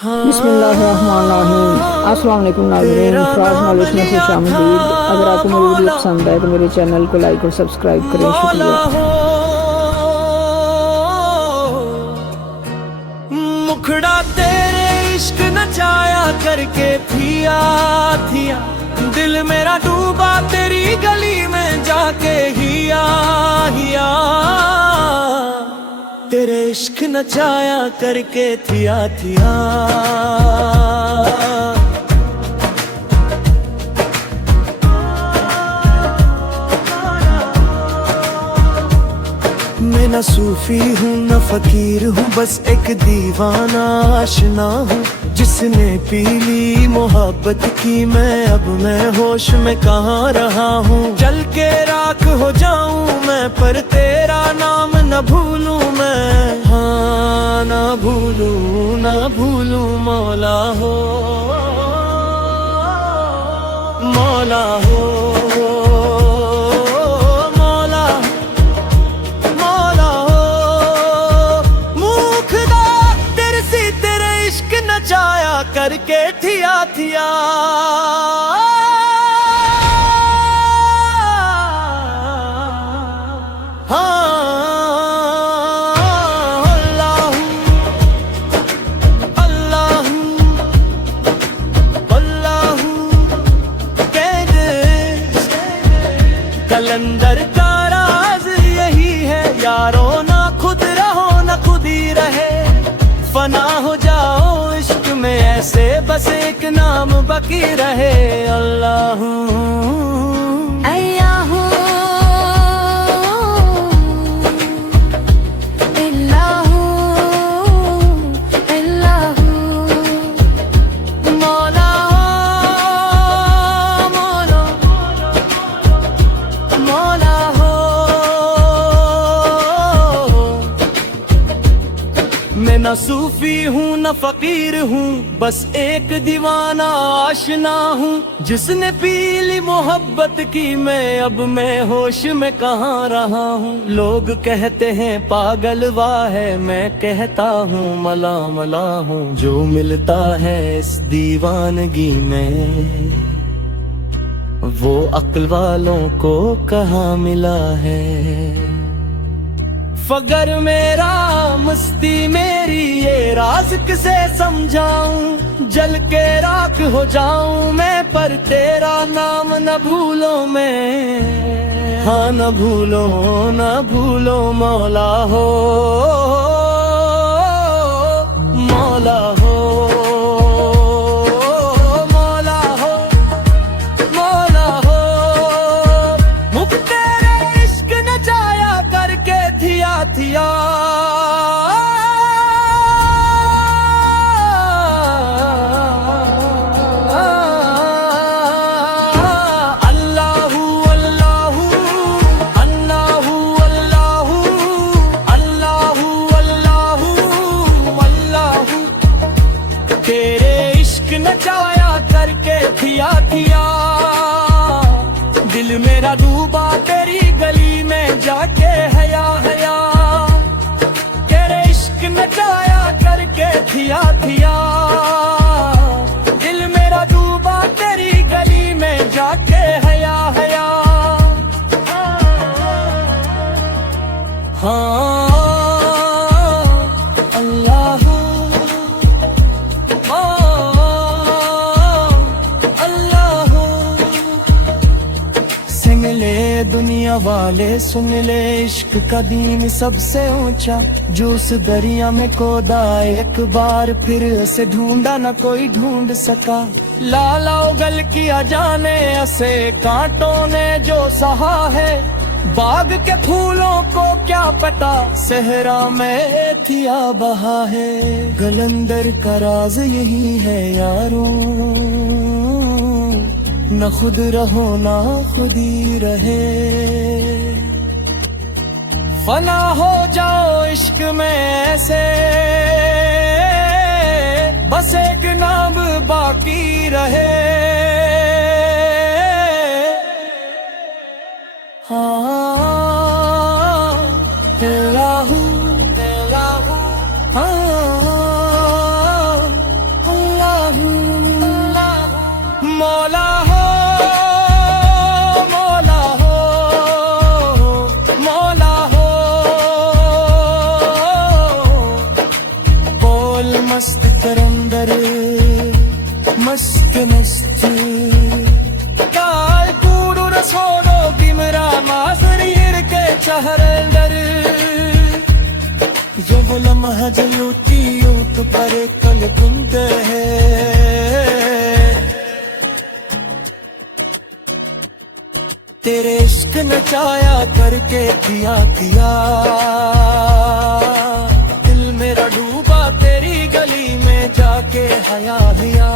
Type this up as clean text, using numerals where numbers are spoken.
बिस्मिल्लाहिर्रहमानिर्रहीम। अस्सलाम वालेकुम नाज़रीन, फ्राज नॉलेज में खुशामदीद। अगर आपको मेरी वीडियो पसंद आए तो मेरे चैनल को लाइक और सब्सक्राइब करें। शुक्रिया। मुखड़ा तेरे इश्क नचाया करके थिया थिया, दिल मेरा डूबा तेरी गली में जाके हिया हिया, तेरे इश्क नचाया करके थिया थिया। मैं न सूफी हूँ न फकीर हूँ, बस एक दीवाना आशना हूँ जिसने पी ली मोहब्बत की। मैं होश में कहाँ रहा हूँ, जल के राख हो जाऊं मैं पर तेरा नाम न भूलूं मैं। हाँ न भूलूं मौला हो, मौला हो, नचाया करके थिया थिया। हाँ अल्लाह अल्लाह अल्लाह कह दे, कलंदर का राज यही है यारो, ना खुद रहो ना खुद ही रहे। फना हो जाओ इश्क में ऐसे, बस एक नाम बाकी रहे। अल्लाह अल्लाह अल्लाह अल्लाह, मौला मौला मौला हो। मैं न सूफी हूँ न फकीर हूँ, बस एक दीवाना आशना हूँ जिसने पी ली मोहब्बत की। मैं होश में कहाँ रहा हूँ, लोग कहते हैं पागल वाह है, मैं कहता हूँ मला मला हूँ। जो मिलता है इस दीवानगी में वो अक्ल वालों को कहाँ मिला है। फगर मेरा मस्ती मेरी ये राज किसे समझाऊं, जल के राख हो जाऊं मैं पर तेरा नाम न भूलो मैं। हाँ न भूलो मौला हो, मौला हो, मौला हो, मौला हो। मुझ तेरे इश्क नचाया करके थिया थिया। अल्लाहू अल्लाहू अल्लाहू अल्लाहू अल्लाहू अल्लाहू अल्लाहू, तेरे इश्क नचाया करके थिया थिया, दिल मेरा डूबा तेरी गली में जाके हया हया, तेरे इश्क नचाया करके थिया थिया, दिल मेरा डूबा तेरी गली में जाके हया हया। हाँ अल्लाह अल्लाह, सुन ले दुनिया वाले सुन ले, इश्क का दीन सबसे ऊंचा। जो उस दरिया में खोदा एक बार फिर उसे ढूंढा न कोई ढूंढ सका। लाला उगल किया जाने ऐसे कांटों ने जो सहा है, बाग के फूलों को क्या पता सहरा में थिया बहा है। कलंदर का राज यही है यारों, न खुद रहो ना खुद ही रहे। फना हो जाओ इश्क में ऐसे, बस एक नाम बाकी रहे। हाँ अल्लाहू अल्लाहू हाँ मस्त करंदर मस्त मस्त काय कूडू रसोडो बिमरा माजर के चहरंदर जो वो लम्हा जो यूती यूत पर कल कुंद है तेरे इश्क नचाया करके दिया दिया दिल मेरा डूबा तेरी गली में जाके हया हिया